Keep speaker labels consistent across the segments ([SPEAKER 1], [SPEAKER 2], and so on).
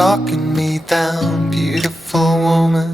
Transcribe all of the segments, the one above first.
[SPEAKER 1] talking me down, beautiful woman.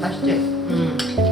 [SPEAKER 1] 맛있지? 음.